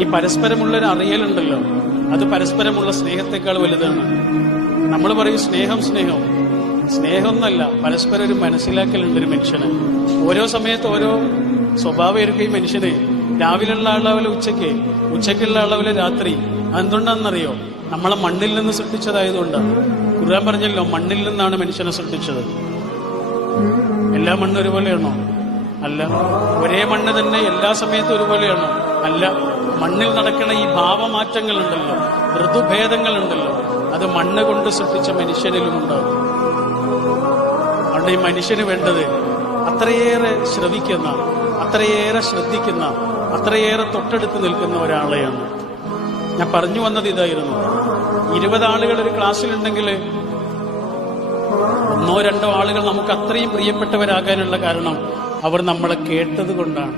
ഈ പരസ്പരമുള്ളൊരു അറിയലുണ്ടല്ലോ, അത് പരസ്പരമുള്ള സ്നേഹത്തെക്കാൾ വലുതാണ്. നമ്മൾ പറയും സ്നേഹം സ്നേഹം, സ്നേഹമൊന്നല്ല, പരസ്പരം ഒരു മനസ്സിലാക്കലുണ്ട് ഒരു മനുഷ്യന്. ഓരോ സമയത്ത് ഓരോ സ്വഭാവം ഇരിക്കും ഈ മനുഷ്യന്. രാവിലെയുള്ള അളവില് ഉച്ചയ്ക്ക്, ഉച്ചയ്ക്കുള്ള അളവില് രാത്രി. അതെന്തുകൊണ്ടാണെന്നറിയോ? നമ്മളെ മണ്ണിൽ നിന്ന് സൃഷ്ടിച്ചതായതുകൊണ്ടാണ്. ഖുർആൻ പറഞ്ഞല്ലോ, മണ്ണിൽ നിന്നാണ് മനുഷ്യനെ സൃഷ്ടിച്ചത്. എല്ലാ മണ്ണും ഒരുപോലെയാണോ? അല്ല. ഒരേ മണ്ണ് തന്നെ എല്ലാ സമയത്തും ഒരുപോലെയാണോ? അല്ല. മണ്ണിൽ നടക്കുന്ന ഈ ഭാവമാറ്റങ്ങളുണ്ടല്ലോ, ഋതുഭേദങ്ങളുണ്ടല്ലോ, അത് മണ്ണ് കൊണ്ട് സൃഷ്ടിച്ച മനുഷ്യനിലും ഉണ്ടാകും. അതുകൊണ്ട് ഈ മനുഷ്യന് വേണ്ടത് അത്രയേറെ ശ്രവിക്കുന്ന, അത്രയേറെ ശ്രദ്ധിക്കുന്ന, അത്രയേറെ തൊട്ടടുത്ത് നിൽക്കുന്ന ഒരാളെയാണ്. ഞാൻ പറഞ്ഞു വന്നത് ഇതായിരുന്നു. 20 ആളുകൾ ഒരു ക്ലാസ്സിലുണ്ടെങ്കിൽ 1-2 ആളുകൾ നമുക്ക് അത്രയും പ്രിയപ്പെട്ടവരാകാനുള്ള കാരണം അവർ നമ്മളെ കേട്ടത് കൊണ്ടാണ്.